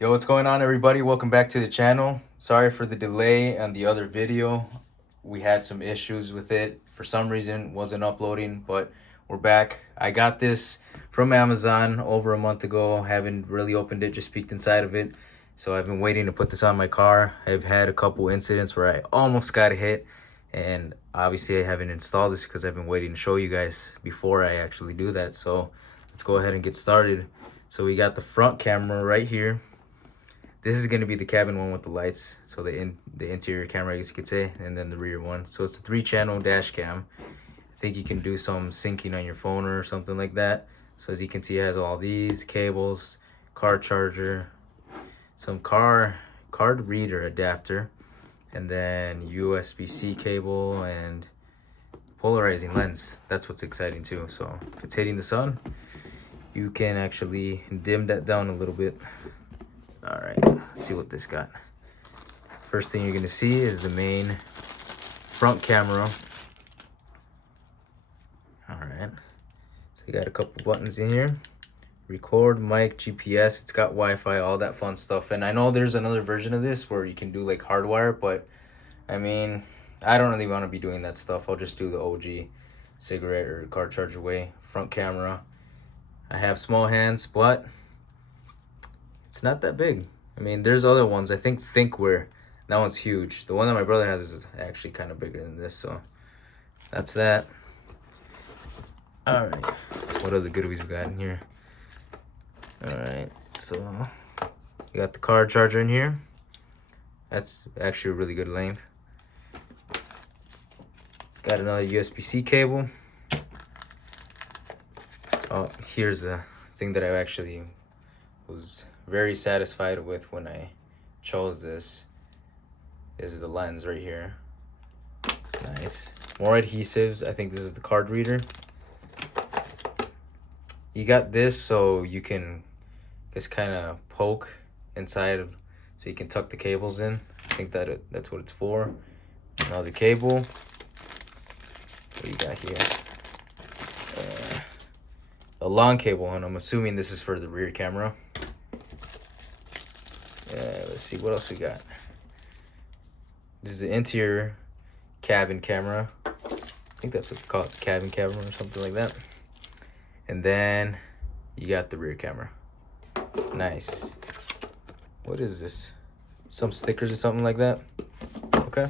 Yo, what's going on, everybody? Welcome back to the channel. Sorry for the delay on the other video. We had some issues with it. For some reason, wasn't uploading, but we're back. I got this from Amazon over a month ago. Haven't really opened it, just peeked inside of it. So I've been waiting to put this on my car. I've had a couple incidents where I almost got hit, and obviously I haven't installed this because I've been waiting to show you guys before I actually do that. So let's go ahead and get started. So we got the front camera right here. This is going to be the cabin one with the lights, so the interior camera, I guess you could say, and then the rear one. So it's a 3-channel dash cam. I think you can do some syncing on your phone or something like that. So as you can see, it has all these cables, car charger, some card reader adapter, and then USB-C cable and polarizing lens. That's what's exciting too. So if it's hitting the sun, you can actually dim that down a little bit. All right, let's see what this got. First thing you're gonna see is the main front camera. All right, so you got a couple buttons in here. Record, mic, GPS, it's got Wi-Fi, all that fun stuff. And I know there's another version of this where you can do like hardwire, but I mean, I don't really want to be doing that stuff. I'll just do the OG cigarette or car charger way. Front camera. I have small hands, but it's not that big. I mean, there's other ones. I think Thinkware, that one's huge. The one that my brother has is actually kind of bigger than this, so that's that. All right, what other goodies we got in here? All right, so we got the car charger in here. That's actually a really good length. Got another USB-C cable. Oh, here's a thing that I actually was very satisfied with when I chose this. Is the lens right here. Nice. More adhesives. I think this is the card reader. You got this so you can just kind of poke inside of, so you can tuck the cables in. I think that's what it's for. Another cable. What do you got here? A long cable, and I'm assuming this is for the rear camera. Let's see what else we got. This is the interior cabin camera. I think that's what they call it, the cabin camera or something like that. And then you got the rear camera. Nice. What is this? Some stickers or something like that? Okay.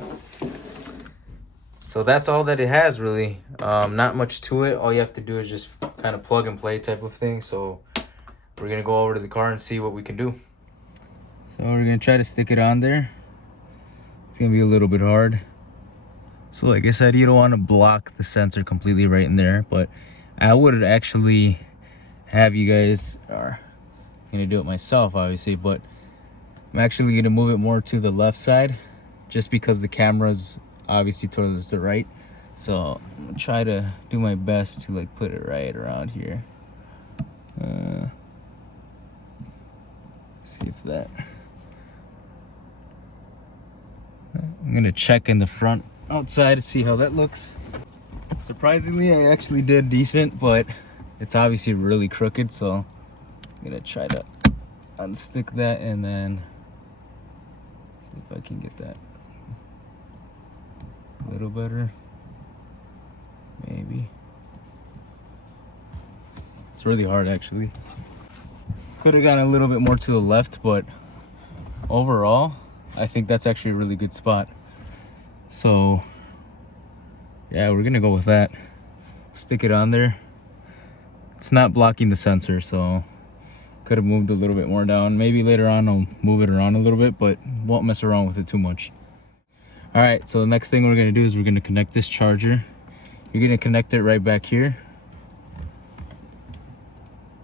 So that's all that it has, really. Not much to it. All you have to do is just kind of plug and play type of thing. So we're gonna go over to the car and see what we can do. So we're gonna try to stick it on there. It's gonna be a little bit hard. So like I said, you don't want to block the sensor completely right in there, but I would actually have you guys, are gonna do it myself obviously, but I'm actually gonna move it more to the left side just because the camera's obviously towards the right. So I'm gonna try to do my best to like put it right around here. See if that, I'm gonna check in the front outside to see how that looks. Surprisingly, I actually did decent, but it's obviously really crooked, so I'm gonna try to unstick that and then see if I can get that a little better. Maybe. It's really hard actually. Could have gone a little bit more to the left, but overall I think that's actually a really good spot. So yeah, we're gonna go with that. Stick it on there. It's not blocking the sensor, so could have moved a little bit more down. Maybe later on I'll move it around a little bit, but won't mess around with it too much. All right, so the next thing we're gonna do is we're gonna connect this charger. You're gonna connect it right back here.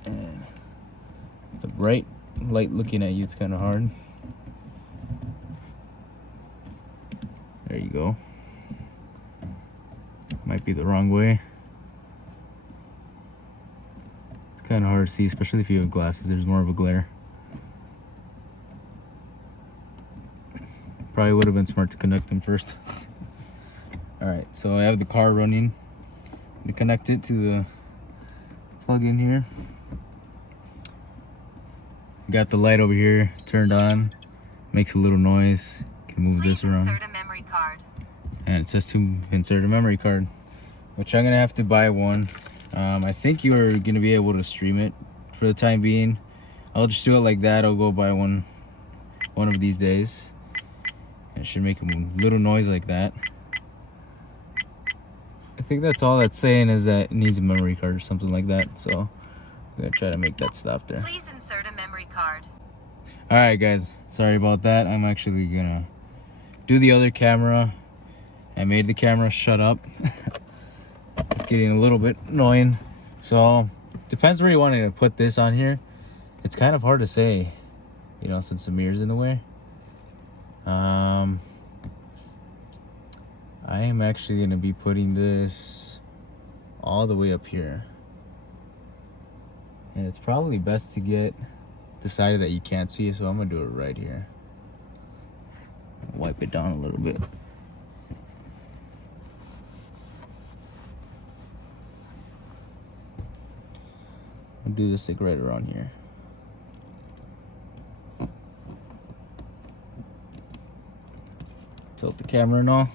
And The bright light looking at you, it's kind of hard. There you go. Might be the wrong way. It's kind of hard to see, especially if you have glasses. There's more of a glare. Probably would have been smart to connect them first. Alright, so I have the car running. I'm gonna connect it to the plug-in here. Got the light over here turned on. Makes a little noise. Can move this around. Insert a memory card. And it says to insert a memory card, which I'm gonna have to buy one. I think you're gonna be able to stream it for the time being. I'll just do it like that. I'll go buy one of these days. It should make a little noise like that. I think that's all that's saying, is that it needs a memory card or something like that. So I'm gonna try to make that stop there. Please insert a memory card. Alright guys, sorry about that. I'm actually gonna do the other camera. I made the camera shut up. It's getting a little bit annoying. So depends where you want to put this on here. It's kind of hard to say, you know, since the mirror's in the way. I am actually going to be putting this all the way up here. And it's probably best to get the side that you can't see, so I'm going to do it right here. Wipe it down a little bit. I'll do this like right around here. Tilt the camera and all.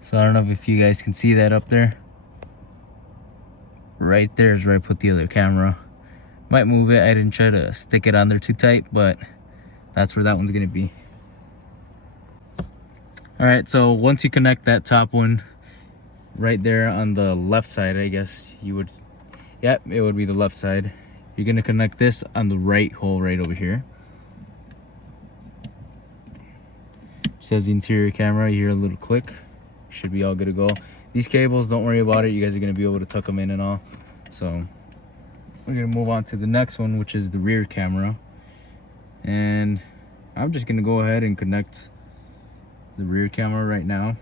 So I don't know if you guys can see that up there. Right there is where I put the other camera. Might move it. I didn't try to stick it on there too tight, but that's where that one's gonna be. Alright, so once you connect that top one right there on the left side, I guess you would, yep, it would be the left side. You're gonna connect this on the right hole right over here. It says interior camera. You hear a little click. Should be all good to go. These cables, don't worry about it. You guys are gonna be able to tuck them in and all. So we're gonna move on to the next one, which is the rear camera. And I'm just gonna go ahead and connect the rear camera right now.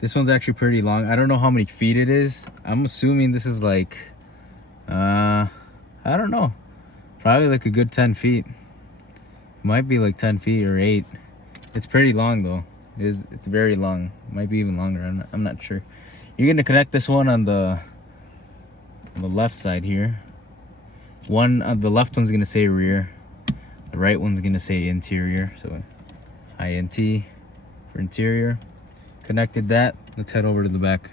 This one's actually pretty long. I don't know how many feet it is. I'm assuming this is like, I don't know, probably like a good 10 feet. It might be like 10 feet or 8. It's pretty long though. It's very long. It might be even longer. I'm not sure. You're gonna connect this one on the left side here. The left one's gonna say rear. The right one's gonna say interior. So INT for interior. Connected that. Let's head over to the back.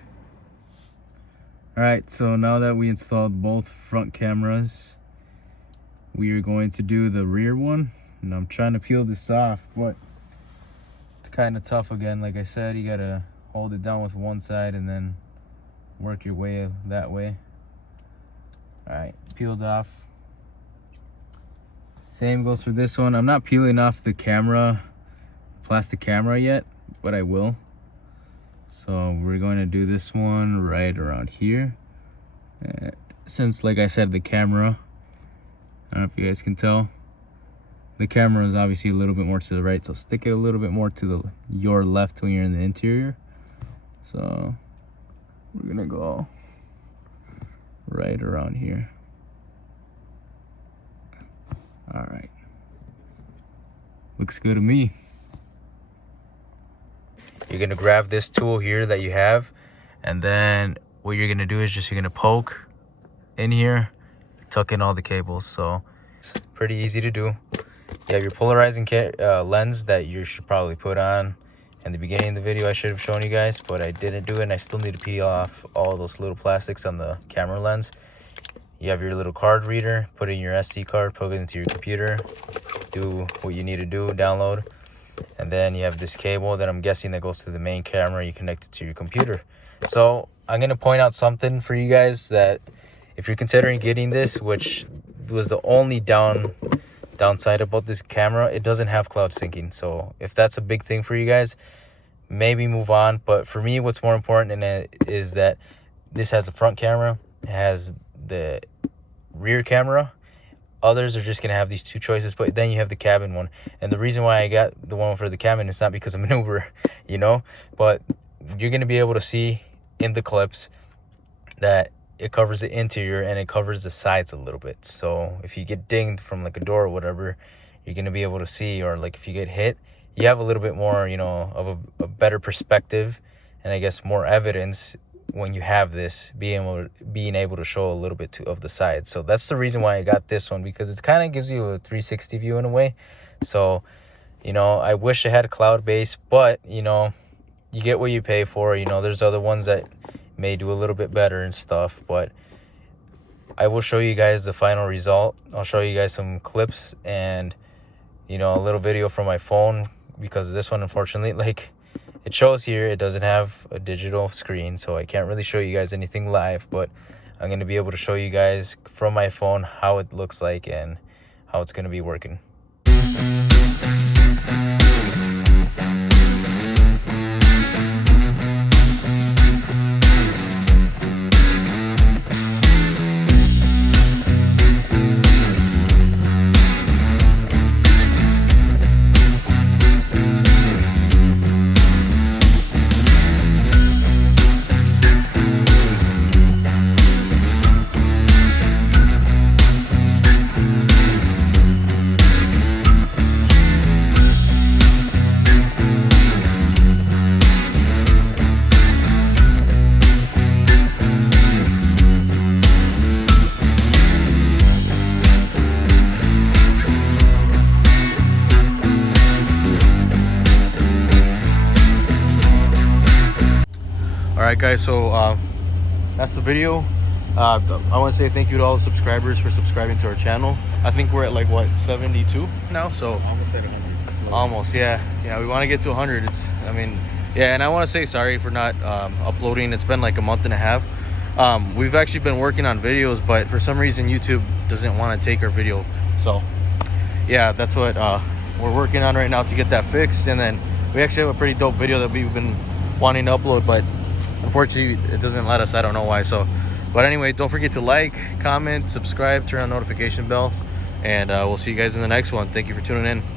Alright, so now that we installed both front cameras, we are going to do the rear one. And I'm trying to peel this off, but it's kind of tough again. Like I said, you gotta hold it down with one side and then work your way that way. Alright, peeled off. Same goes for this one. I'm not peeling off the camera, plastic camera yet, but I will. So we're going to do this one right around here. Since, like I said, the camera, I don't know if you guys can tell, the camera is obviously a little bit more to the right, so stick it a little bit more to your left when you're in the interior. So we're gonna go right around here. All right, looks good to me. You're gonna grab this tool here that you have, and then what you're gonna do is just you're gonna poke in here, tuck in all the cables. So it's pretty easy to do. You have your polarizing lens that you should probably put on. In the beginning of the video I should have shown you guys, but I didn't do it, and I still need to peel off all those little plastics on the camera lens. You have your little card reader, put in your SD card, plug it into your computer, do what you need to do, download. And then you have this cable that I'm guessing that goes to the main camera. You connect it to your computer. So I'm going to point out something for you guys, that if you're considering getting this, which was the only downside about this camera, it doesn't have cloud syncing. So if that's a big thing for you guys, maybe move on. But for me, what's more important in it is that this has a front camera, it has the rear camera. Others are just gonna have these two choices, but then you have the cabin one. And the reason why I got the one for the cabin is not because I'm an Uber, you know, but you're gonna be able to see in the clips that it covers the interior and it covers the sides a little bit. So if you get dinged from like a door or whatever, you're gonna be able to see, or like if you get hit, you have a little bit more, you know, of a better perspective, and I guess more evidence when you have this, being able to show a little bit of the sides. So that's the reason why I got this one, because it kind of gives you a 360 view in a way. So, you know, I wish I had a cloud base, but you know, you get what you pay for. You know, there's other ones that may do a little bit better and stuff, but I will show you guys the final result. I'll show you guys some clips and, you know, a little video from my phone, because this one, unfortunately, like it shows here, it doesn't have a digital screen, so I can't really show you guys anything live, but I'm going to be able to show you guys from my phone how it looks like and how it's going to be working. All right, guys, so that's the video. I want to say thank you to all the subscribers for subscribing to our channel. I think we're at like what, 72 now, so Almost at 100. Slowly. almost, yeah, we want to get to 100. It's, I mean, yeah. And I want to say sorry for not uploading. It's been like a month and a half. We've actually been working on videos, but for some reason YouTube doesn't want to take our video. So yeah, that's what we're working on right now to get that fixed. And then we actually have a pretty dope video that we've been wanting to upload, but unfortunately it doesn't let us. I don't know why. So, but anyway, don't forget to like, comment, subscribe, turn on notification bell, and we'll see you guys in the next one. Thank you for tuning in.